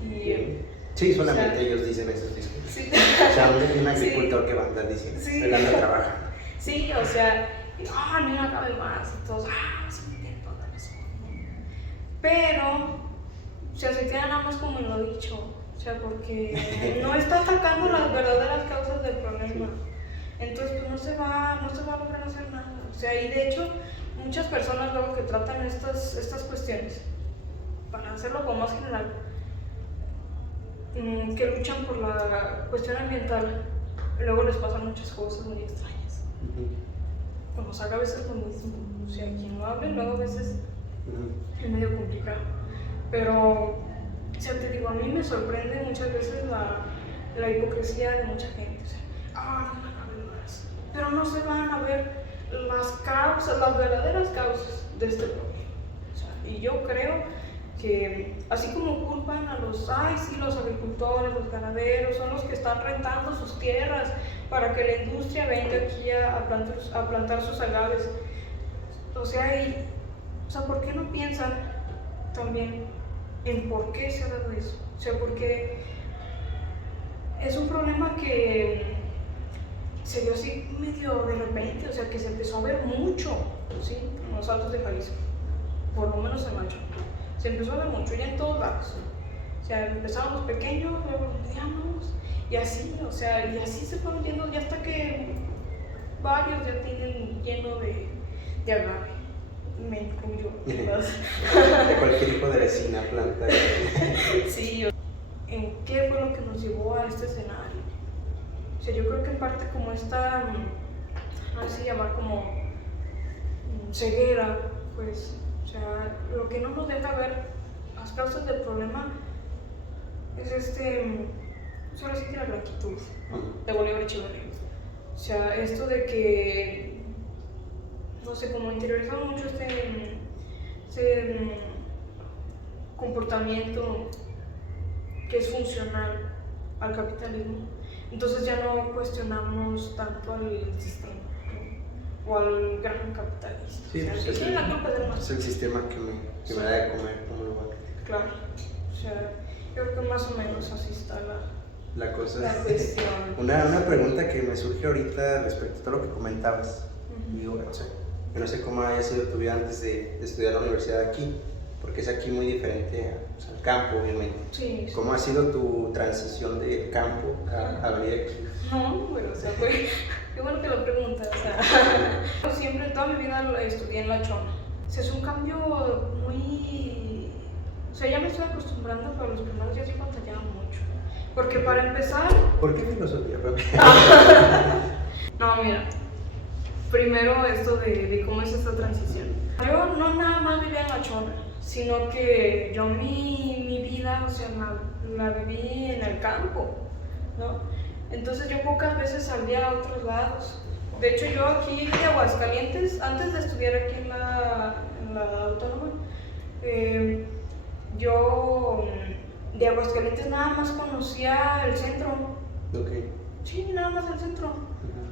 Y sí, solamente o sea, ellos dicen esos discursos. sí. O sea, un agricultor que va a andar diciendo, Sí. él anda trabajando. Sí, o sea, ni una cabe más. Y todos, sí, tiene toda la razón. Pero, o sea, se quedan nada más como en lo dicho. O sea, porque no está atacando las verdaderas causas del problema. Entonces, pues no se va a lograr hacer nada. O sea, y de hecho, muchas personas luego que tratan estas cuestiones, para hacerlo como más general, que luchan por la cuestión ambiental, luego les pasan muchas cosas muy extrañas. Como saca a veces lo mismo, o sea, quien lo hable luego a veces es medio complicado. Pero, o sea, te digo, a mí me sorprende muchas veces la hipocresía de mucha gente. O sea, no cabe más. Pero no se van a ver las causas, las verdaderas causas de este problema. O sea, y yo creo que así como culpan a los agricultores, los ganaderos, son los que están rentando sus tierras para que la industria venga aquí a plantar sus agaves. O sea, ¿por qué no piensan también en por qué se ha dado eso? O sea, porque es un problema que se dio así medio de repente, o sea, que se empezó a ver mucho, ¿sí? En los Altos de Jalisco, por lo menos en Macho. Se empezó a ver mucho, ya en todos lados. O sea, empezaron los pequeños, luego los medianos, y así, o sea, y así se fueron yendo, ya hasta que varios ya tienen lleno de agave. Me incluyo. De cualquier tipo de vecina planta. Sí, ¿en qué fue lo que nos llevó a este escenario? O sea, yo creo que en parte como esta, no sé si llamar como ceguera, pues, o sea, lo que no nos deja ver las causas del problema es solo sí que la blanquitud, ¿no? De Bolívar Echeverría. O sea, esto de que, no sé, como interiorizamos mucho este comportamiento que es funcional al capitalismo, entonces ya no cuestionamos tanto al sistema, ¿no? O al gran capitalista. Sí, o sea, pues que tiene la culpa del es el sistema que me da de comer, como lo va a criticar. Claro, o sea, yo creo que más o menos así está la cosa. La cuestión. Una pregunta que me surge ahorita respecto a todo lo que comentabas. Digo, o sea, yo no sé cómo haya sido tu vida antes de estudiar la universidad aquí, porque es aquí muy diferente al campo, obviamente. Sí. ¿Cómo ha sido tu transición del campo a venir aquí? No, bueno, o sea, qué bueno que lo preguntas. O sea, yo siempre, toda mi vida estudié en La Chona. O sea, es un cambio muy... O sea, ya me estoy acostumbrando, pero los primeros días sí batallaba mucho. Porque para empezar... ¿Por qué filosofía? No, mira. Primero esto de cómo es esta transición. Yo no nada más vivía en La Chona, sino que yo mi vida, o sea, la viví en el campo, ¿no? Entonces yo pocas veces salía a otros lados. De hecho, yo aquí de Aguascalientes, antes de estudiar aquí en la Autónoma, yo de Aguascalientes nada más conocía el centro. Okay. Sí, nada más el centro.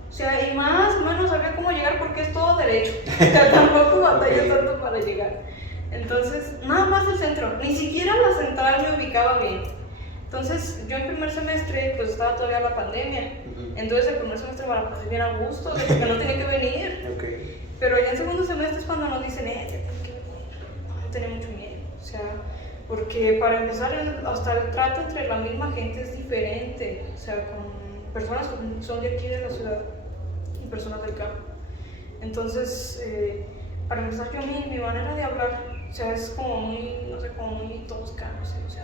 O sea, y más o menos sabía cómo llegar porque es todo derecho. O sea, tampoco batallé tanto para llegar. Entonces, nada más el centro. Ni siquiera la central me ubicaba bien. Entonces, yo en primer semestre, pues estaba todavía la pandemia. Entonces, el primer semestre me la pasé bien a gusto, de que no tenía que venir. Okay. Pero ya en segundo semestre es cuando nos dicen, ya tienes que venir. No tenía mucho miedo. O sea, porque para empezar, hasta el trato entre la misma gente es diferente. O sea, con personas que son de aquí de la ciudad y personas del campo. Entonces, para empezar, yo mi manera de hablar, o sea, es como muy, no sé, como muy tosca, no sé, o sea,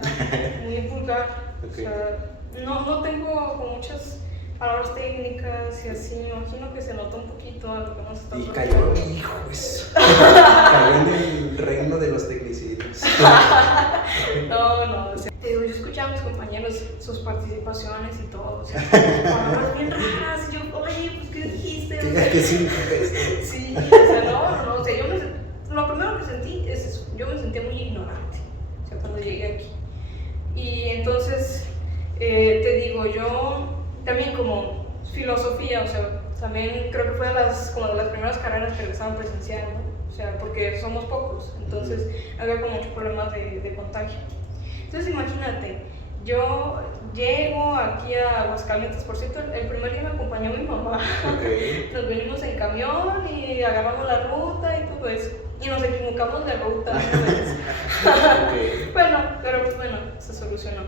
muy vulgar. Okay. O sea, no tengo como muchas palabras técnicas y así, me imagino que se nota un poquito a lo que nos está hablando. Y cayó, hijo, eso. Cayó en el reino de los tecnicismos. No, o sea, yo escuchaba a mis compañeros sus participaciones y todo, o sea, palabras bien raras, y yo, oye, pues Tienes que sí, pues. Sí, o sea, no, o sea, lo primero que sentí es eso, yo me sentía muy ignorante, o sea, cuando llegué aquí. Y entonces, te digo, yo también como filosofía, o sea, también creo que fue como de las primeras carreras que estaban presenciando, ¿no? O sea, porque somos pocos, entonces había como muchos problemas de contagio. Entonces, imagínate, yo llego aquí a Aguascalientes, por cierto, el primer día me acompañó mi mamá. Okay. Nos venimos en camión y agarramos la ruta y todo eso. Y nos equivocamos de ruta. Okay. Bueno, pero pues bueno, se solucionó.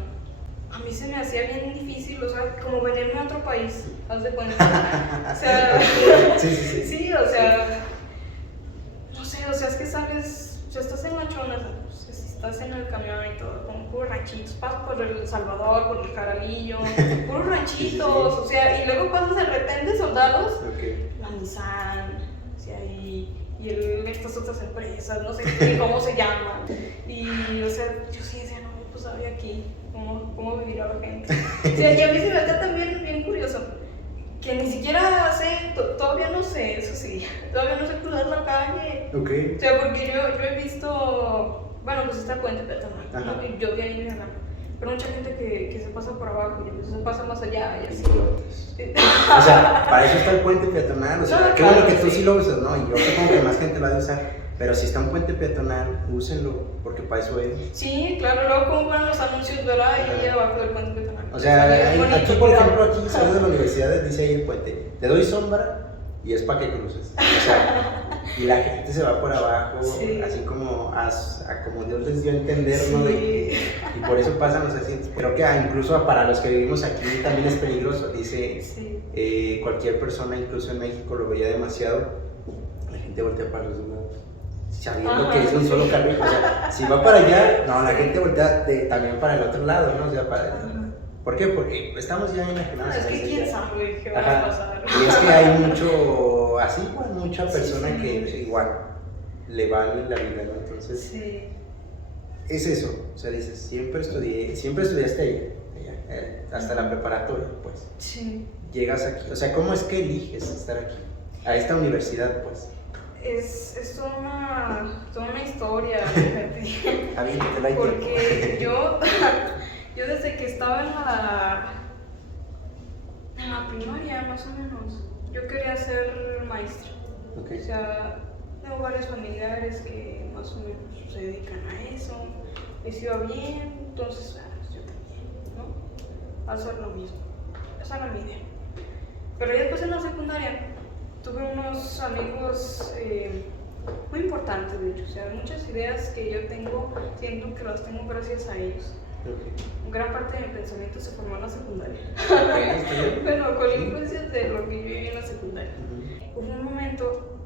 A mí se me hacía bien difícil, o sea, como venirme a otro país, haz de cuenta. O sea, sí, o sea, no sé, o sea, es que sabes, o sea, estás en la chona, ¿sabes? Estás en el camión y todo, con puros ranchitos, pasas por El Salvador, por el Jaralillo, puros ranchitos, o sea, y luego pasas el retén de soldados, la Nissan, o sea, y estas otras empresas, no sé cómo se llaman, y, o sea, yo sí decía, no, pues sabía aquí, cómo vivirá la gente. O sea, y a mí se me está también bien curioso, que ni siquiera sé, todavía no sé, eso sí, todavía no sé cruzar la calle. Okay. O sea, porque yo he visto, bueno, pues está Puente Peatonal, ¿no? Y yo de ahí me agarro. Pero mucha gente que se pasa por abajo y entonces se pasa más allá y así. O sea, para eso está el puente peatonal, o sea, No, qué bueno claro que que tú sí. sí lo usas, ¿no? Y yo supongo que más gente lo ha de usar, pero si está un puente peatonal, úsenlo, porque para eso es. Sí, claro, luego como van los anuncios, ¿verdad? Y ahí abajo del Puente Peatonal. O sea, bonito, aquí, por claro. ejemplo, aquí saliendo de la universidad dice ahí el puente, te doy sombra y es para que cruces. O sea, y la gente se va por abajo, Sí. así como como Dios les dio a entender, ¿no? Sí. Y por eso pasan los accidentes. Creo que incluso para los que vivimos aquí también es peligroso. Dice, Sí. cualquier persona, incluso en México, lo veía demasiado. La gente voltea para los lados, sabiendo que es un solo carril. O sea, si va para allá, no, la gente voltea también para el otro lado, ¿no? O sea, ¿por qué? Porque estamos ya imaginados. Es que quién sabe qué va a pasar. Y es que hay mucho, así, pues, mucha persona Sí. que igual le vale la vida, ¿no? Entonces, Sí. es eso. O sea, dices, siempre estudiaste allá, hasta la preparatoria, pues. Sí. Llegas aquí. O sea, ¿cómo es que eliges estar aquí? A esta universidad, pues. Es toda una historia, fíjate. Aviéntatela ahí. Porque yo desde que estaba en la primaria, más o menos, yo quería ser maestra. Okay. O sea, tengo varios familiares que más o menos se dedican a eso, les iba bien, entonces yo también, ¿no? Hacer lo mismo. Esa era mi idea. Pero ya después en la secundaria tuve unos amigos muy importantes, de hecho, o sea, muchas ideas que yo tengo, siento que las tengo gracias a ellos. Okay. Gran parte de mi pensamiento se formó en la secundaria. Okay. Bueno, con influencias de lo que yo viví en la secundaria. Hubo un momento,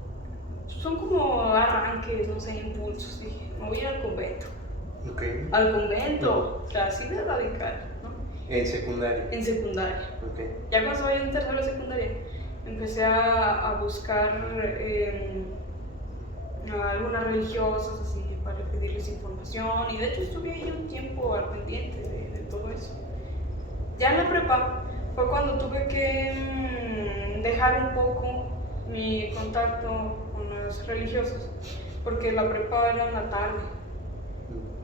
son como arranques, no sé, impulsos, dije, me voy a ir al convento. Okay. Al convento, o sea, así de radical, ¿no? En secundaria. En secundaria. Okay. Ya cuando estaba en tercero de secundaria, empecé a buscar a algunas religiosas así para pedirles información y de hecho estuve ahí un tiempo al pendiente de todo eso. Ya en la prepa fue cuando tuve que dejar un poco mi contacto con las religiosas porque la prepa era en la tarde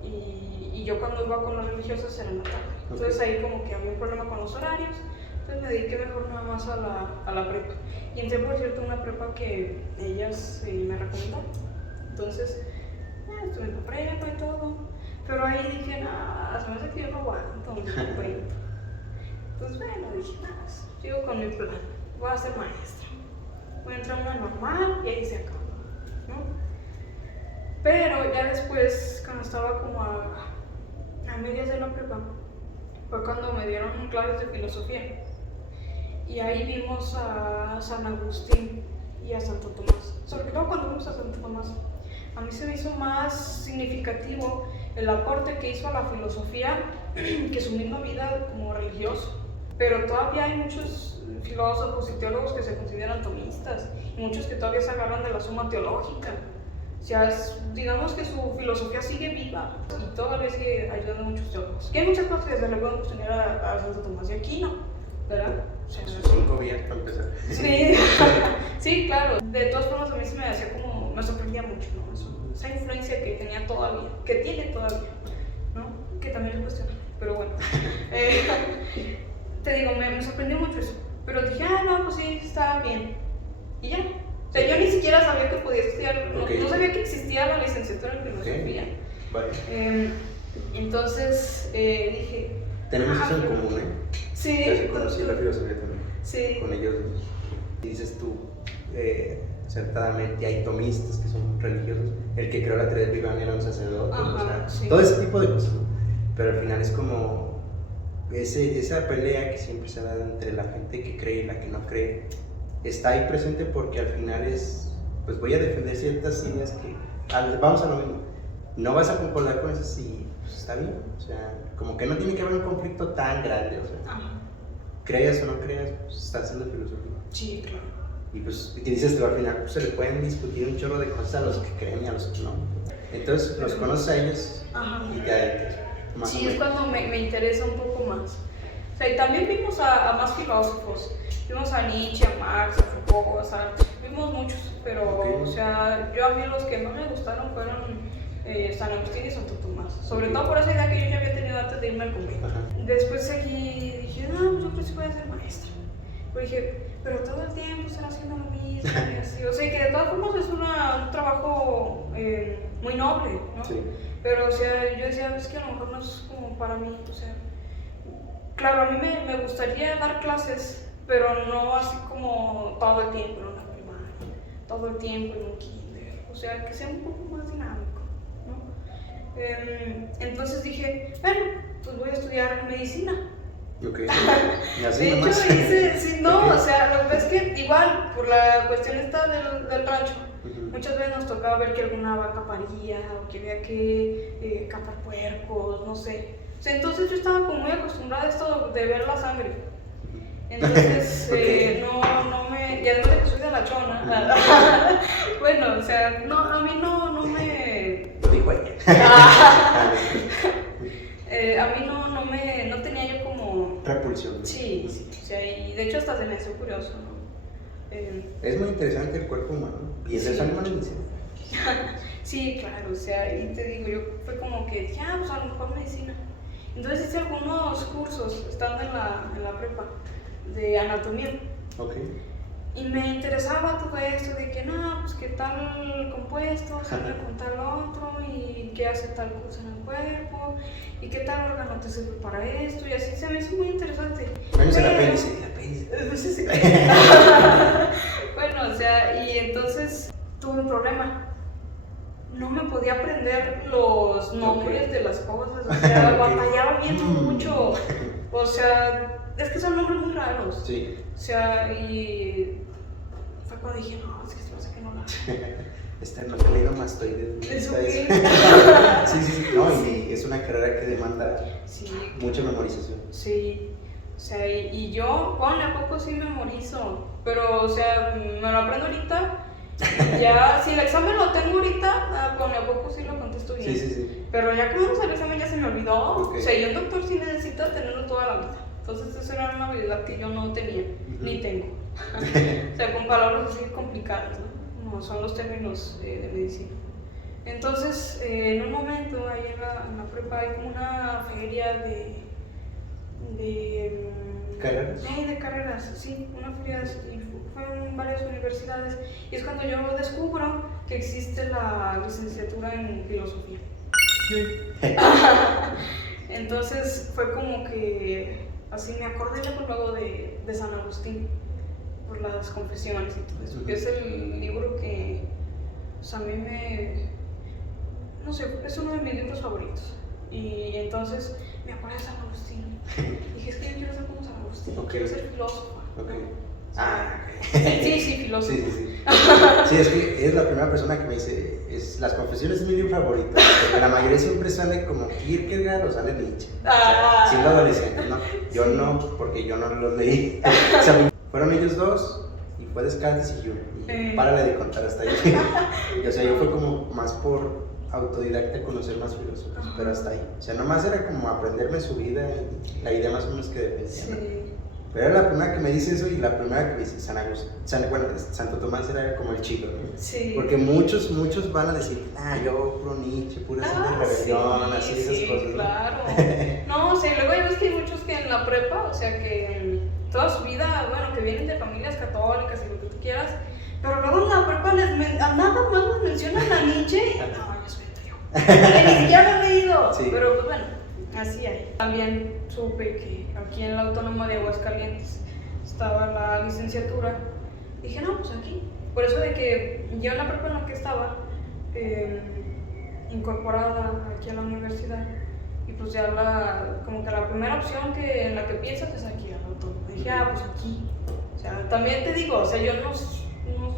y yo cuando iba con las religiosas era en la tarde. Entonces ahí como que había un problema con los horarios. Entonces me dediqué mejor nada más a la prepa. Y entré, por cierto, a una prepa que ellas me recomendaron. Entonces, estuve en la prepa y todo. Pero ahí dije, nada, se me hace que yo no aguanto, me cuento. Entonces, bueno, dije, nada, sigo con mi plan. Voy a ser maestra. Voy a entrar a una normal y ahí se acaba, ¿no? Pero ya después, cuando estaba como a medias de la prepa, fue cuando me dieron clases de filosofía. Y ahí vimos a San Agustín y a Santo Tomás. Sobre todo cuando vimos a Santo Tomás, a mí se me hizo más significativo el aporte que hizo a la filosofía que su misma vida como religioso. Pero todavía hay muchos filósofos y teólogos que se consideran tomistas y muchos que todavía se agarran de la Suma Teológica. O sea, digamos que su filosofía sigue viva y todavía sigue ayudando a muchos teólogos. Que hay muchas cosas que se le pueden cuestionar a Santo Tomás de Aquino, ¿verdad? O sea, 5 vías para empezar. sí, sí, claro. De todas formas, a mí se me hacía como, me sorprendía mucho, ¿no? Esa influencia que tenía todavía, que tiene todavía, ¿no? Que también es cuestionable, pero bueno. Te digo, me sorprendió mucho eso. Pero dije, no, pues sí, está bien. Y ya. O sea, yo ni siquiera sabía que podía estudiar, no sabía que existía la licenciatura en filosofía. Vale. Entonces dije... Tenemos eso en común, ¿eh? Sí. Yo sí conocí la filosofía también. Sí. Con ellos. Y dices tú, acertadamente, hay tomistas que son religiosos. El que creó la teoría del Big Bang era un sacerdote. Ajá, O sea, sí. todo ese tipo de cosas, ¿no? Pero al final es como esa pelea que siempre se da entre la gente que cree y la que no cree. Está ahí presente porque al final pues voy a defender ciertas ideas que, vamos a lo mismo, no vas a concordar con esas y pues está bien, o sea, como que no tiene que haber un conflicto tan grande, o sea, creas o no creas, pues estás haciendo filosofía. Sí, claro. Y pues, ¿qué dices tú? Al final pues, se le pueden discutir un chorro de cosas a los que creen y a los que no. Entonces, los conoces a ellos y te adentras. Sí, es cuando me interesa un poco más. O sea, y también vimos a más filósofos. Vimos a Nietzsche, a Marx, a Foucault, a Sartre. Vimos muchos, pero, o sea, a mí los que más me gustaron fueron San Agustín y Santo Tomás. Sobre todo por esa idea que yo ya había tenido antes de irme al convento. Después aquí dije, no, yo creo que sí voy a ser maestra. Pero dije, pero todo el tiempo están haciendo lo mismo y así. O sea, que de todas formas es un trabajo muy noble, ¿no? Sí. Pero, o sea, yo decía, es que a lo mejor no es como para mí, o sea. Claro, a mí me gustaría dar clases, pero no así como todo el tiempo en una primaria, todo el tiempo en un kinder. O sea, que sea un poco más dinámico, ¿no? Entonces dije, bueno, pues voy a estudiar medicina. Ok. Y así De hecho, nomás. sí, no, o sea, lo que es que igual, por la cuestión esta del rancho, muchas veces nos tocaba ver que alguna vaca paría o que había que capar puercos, no sé. O sea, entonces yo estaba como muy acostumbrada a esto de ver la sangre. Entonces, no me... Y además de que soy de la chona, bueno, o sea, no, a mí no me... Lo dijo ella. A mí no tenía yo como... Repulsión. Sí, o sea, y de hecho hasta se me hace curioso, ¿no? Es muy interesante el cuerpo humano y el animal en sí. Sí, claro, o sea, y te digo, yo fue como que dije, pues a lo mejor medicina. Entonces hice algunos cursos estando en la prepa de anatomía. Ok. Y me interesaba todo esto de que no, pues que tal compuesto se une con tal otro y que hace tal cosa en el cuerpo y que tal órgano te sirve para esto y así se me hizo muy interesante. Vamos a la apéndice. Bueno, o sea, y entonces tuve un problema. No me podía aprender los nombres de las cosas, o sea, batallaba bien mucho. O sea, es que son nombres muy raros. Sí. O sea, y fue cuando dije, no, es que se me hace que no la... Esternocleidomastoides. ¿Eso qué? Sí, no, y es una carrera que demanda mucha memorización. Sí, o sea, y yo, ponle a poco sí memorizo, pero, o sea, me lo aprendo ahorita. Ya, si el examen lo tengo ahorita, ponle a poco sí lo contesto bien. Sí. Pero ya que vamos al examen ya se me olvidó. Okay. O sea, y un doctor sí necesita tenerlo toda la vida. Entonces, esa era una habilidad que yo no tenía, ni tengo. O sea, con palabras así complicadas, ¿no? Como son los términos de medicina. Entonces, en un momento, ahí en la prepa, hay como una feria de ¿Carreras? Sí, de carreras, sí, una feria y fue en varias universidades. Y es cuando yo descubro que existe la licenciatura en filosofía. Entonces fue como que así me acordé luego de San Agustín por las confesiones y todo eso. Es el libro que pues, a mí no sé, es uno de mis libros favoritos. Y entonces me acordé de San Agustín. Dije, es que yo quiero ser como San Agustín, quiero ser filósofa. Sí, filósofa. Sí. Sí, es que es la primera persona que me dice, Las Confesiones es mi libro favorito, porque la mayoría siempre sale como Kierkegaard o sale Nietzsche, siendo adolescente, ¿no? Yo no, porque yo no los leí. O sea, fueron ellos dos, y fue Descartes y Hume, y párale de contar hasta ahí. Y, o sea, yo fue como más por autodidacta conocer más filósofos, pero hasta ahí. O sea, nomás era como aprenderme su vida y la idea más o menos que defendían. Sí. Pero era la primera que me dice eso y la primera que me dice Santo Tomás era como el chido, ¿no? Sí. Porque muchos van a decir, yo puro Nietzsche, pura rebelión, así esas cosas, ¿no? Claro. No, o sea, luego ya ves que hay muchos que en la prepa, o sea, que toda su vida, bueno, que vienen de familias católicas y lo que tú quieras, pero luego en la prepa a nada más les mencionan a Nietzsche y no, yo soy ateo. Que ni siquiera lo he leído, Sí. pero pues bueno, así hay. También supe que aquí en la Autónoma de Aguascalientes estaba la licenciatura. Dije, no, pues aquí. Por eso de que yo en la prepa en la que estaba, incorporada aquí a la universidad, y pues ya como que la primera opción en la que piensas es aquí, a la Autónoma. Dije, pues aquí. O sea, también te digo, o sea, yo no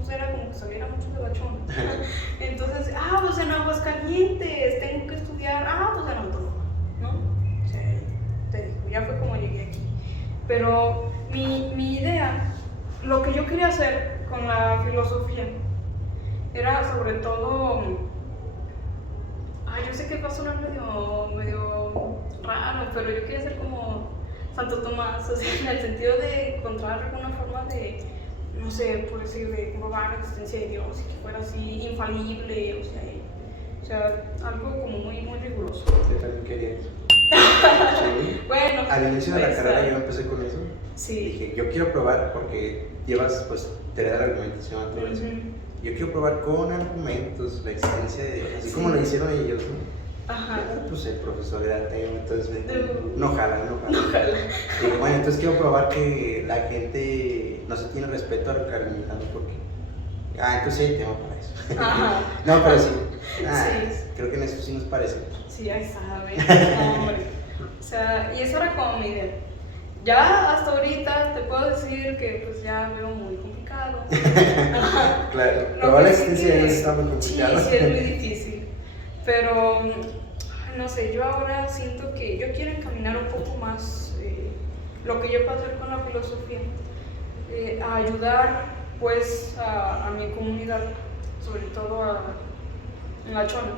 era como que saliera mucho de la chona. Entonces, pues en Aguascalientes, tengo que estudiar, pues en Autónoma, ¿no? O sea, te digo, ya fue como llegué aquí. Pero mi idea, lo que yo quería hacer con la filosofía, era sobre todo, yo sé que va a sonar medio raro, pero yo quería ser como Santo Tomás, o sea, en el sentido de encontrar alguna forma de, no sé, por decir, de comprobar la existencia de Dios y que fuera así infalible, o sea, algo como muy, muy riguroso. Yo también quería eso. Sí. Bueno, al inicio de la pues, carrera yo empecé con eso. Sí. Dije, yo quiero probar, porque llevas pues teoría de la argumentación, todo eso. Yo quiero probar con argumentos la existencia de Dios, así como lo hicieron ellos, ¿no? Ajá. Pero, pues el profesor era ateo, entonces me dijo, no jala. Digo, bueno, entonces quiero probar que la gente no se tiene respeto a lo que argumentando, porque entonces sí hay tema para eso. Ajá. No, pero sí. Sí. Creo que en eso sí nos parece. Sí, ya sabes, hombre. O sea, y eso era como mi idea. Ya hasta ahorita te puedo decir que pues ya veo muy complicado. Claro, probar la existencia de Dios está muy complicado. Sí, es muy difícil. Pero, no sé, yo ahora siento que yo quiero encaminar un poco más lo que yo puedo hacer con la filosofía, a ayudar pues a mi comunidad, sobre todo en la Chona,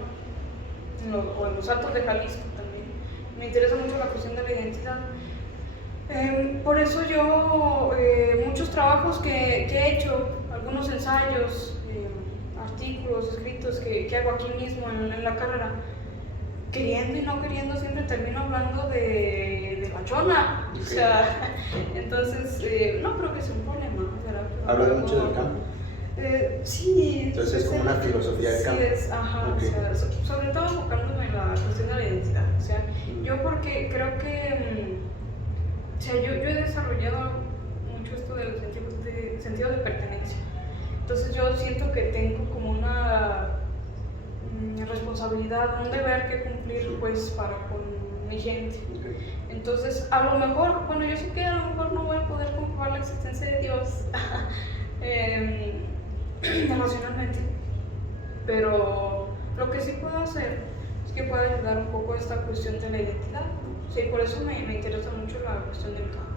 o en los Altos de Jalisco también. Me interesa mucho la cuestión de la identidad. Por eso yo, muchos trabajos que he hecho, algunos ensayos, artículos, escritos que hago aquí mismo en la carrera, queriendo y no queriendo, siempre termino hablando de la Chona. Okay. O sea, entonces, no creo que sea un problema, ¿verdad? ¿Hablas mucho del campo? Sí. Entonces es como una filosofía del campo. Sí, okay. O sea, sobre todo enfocándome en la cuestión de la identidad. O sea, yo porque creo que, o sea, yo he desarrollado mucho esto del sentido de pertenencia. Entonces yo siento que tengo como una responsabilidad, un deber que cumplir pues para con mi gente. Okay. Entonces, a lo mejor, bueno, yo sé que a lo mejor no voy a poder comprobar la existencia de Dios emocionalmente, pero lo que sí puedo hacer es que puedo ayudar un poco a esta cuestión de la identidad. Sí, por eso me interesa mucho la cuestión del campo.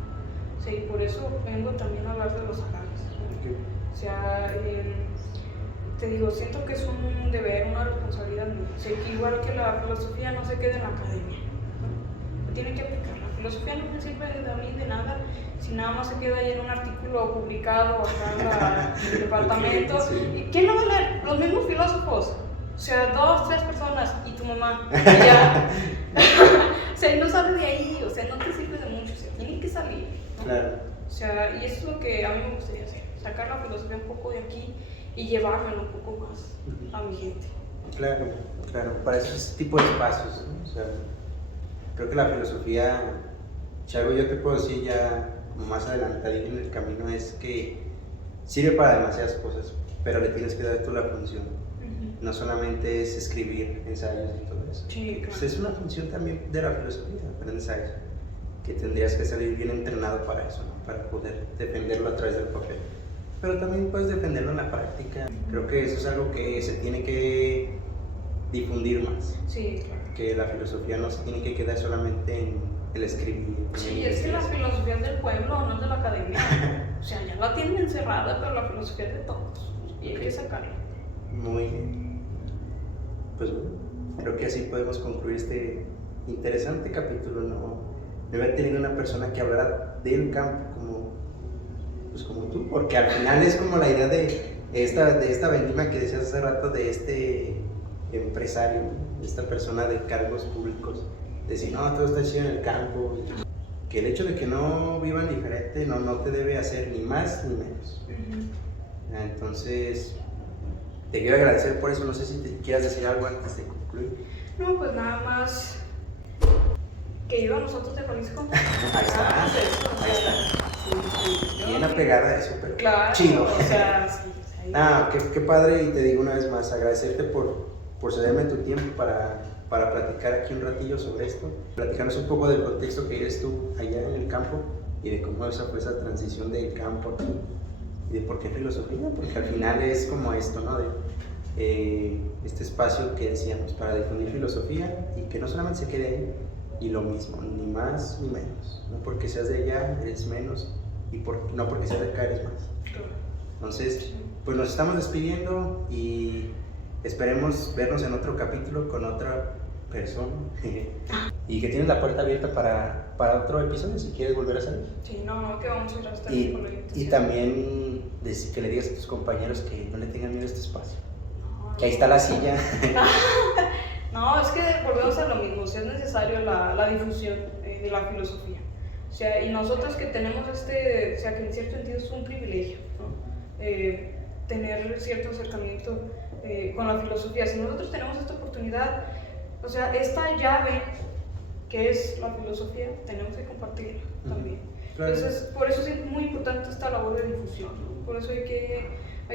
Sí, por eso vengo también a hablar de los agaves. Okay. O sea, te digo, siento que es un deber, una responsabilidad mía. O sea, que igual que la filosofía no se quede en la academia, ¿no? Tiene que aplicar. La filosofía no me sirve a mí de nada si nada más se queda ahí en un artículo publicado acá en el departamento. Sí. ¿Y quién lo va a leer? Los mismos filósofos. O sea, 2, 3 personas y tu mamá. Y ya. O sea, no sale de ahí, o sea, no te sirve de mucho, o sea, tiene que salir, ¿no? Claro. O sea, y eso es lo que a mí me gustaría hacer, sacar la filosofía un poco de aquí y llevármelo un poco más a mi gente. Claro, para ese tipo de espacios, ¿no? O sea, creo que la filosofía, si algo yo te puedo decir ya más adelantadito en el camino, es que sirve para demasiadas cosas, pero le tienes que dar tú la función. No solamente es escribir ensayos y todo eso. Sí, claro. Pues es una función también de la filosofía, aprendes a eso, que tendrías que salir bien entrenado para eso, ¿no? Para poder defenderlo a través del papel. Pero también puedes defenderlo en la práctica. Creo que eso es algo que se tiene que difundir más. Sí, claro. Que la filosofía no se tiene que quedar solamente en el escribir. Sí, es que la filosofía es del pueblo, no es de la academia. O sea, ya la tienen encerrada, pero la filosofía es de todos y hay que sacarla. Muy bien. Pues bueno, creo que así podemos concluir este interesante capítulo, ¿no? de haber tenido una persona que hablara del campo pues como tú, porque al final es como la idea de esta vendimia que decías hace rato, de este empresario, de esta persona de cargos públicos, decir, no, todo está chido en el campo, que el hecho de que no vivan diferente no te debe hacer ni más ni menos. Entonces, te quiero agradecer por eso. No sé si te quieras decir algo antes de concluir. No, pues nada más que viva nosotros de Jalisco. Ahí está, ahí está. Bien apegada a eso, pero claro, chido. O sea, sí. Qué padre, y te digo una vez más, agradecerte por cederme tu tiempo para platicar aquí un ratillo sobre esto, platicarnos un poco del contexto que eres tú allá en el campo y de cómo esa fue esa transición del campo aquí y de por qué filosofía, porque al final es como esto, ¿no? Este espacio que decíamos para difundir filosofía y que no solamente se quede ahí y lo mismo, ni más ni menos, no porque seas de allá eres menos y no porque seas de acá eres más. Entonces, pues nos estamos despidiendo y esperemos vernos en otro capítulo con otra persona y que tienes la puerta abierta para otro episodio si quieres volver a salir. Sí, no, que vamos a ir hasta y también que le digas a tus compañeros que no le tengan miedo a este espacio, que ahí está la silla. No, es que volvemos a lo mismo, o sea, es necesario la difusión de la filosofía. O sea, y nosotros que tenemos o sea, que en cierto sentido es un privilegio, ¿no? Tener cierto acercamiento con la filosofía. Si nosotros tenemos esta oportunidad, o sea, esta llave que es la filosofía, tenemos que compartirla también. Claro. Entonces, por eso es muy importante esta labor de difusión, ¿no? Por eso hay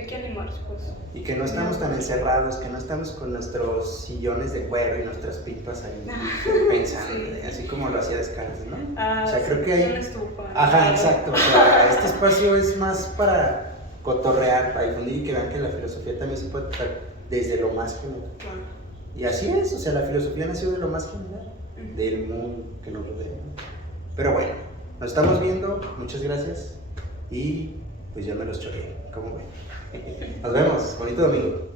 que animarse, pues. Y que no estamos tan encerrados, que no estamos con nuestros sillones de cuero y nuestras pipas ahí pensando, sí. Así como lo hacía Descartes, ¿no? O sea, creo que hay... Una estufa. Ajá, exacto. O sea, este espacio es más para cotorrear, para difundir y que vean que la filosofía también se puede tocar desde lo más general. Claro. Y así es, o sea, la filosofía nació de lo más general, del mundo que nos rodea, ¿no? Pero bueno, nos estamos viendo, muchas gracias y pues ya me los choqué, ¿cómo ven? Nos vemos, bonito domingo.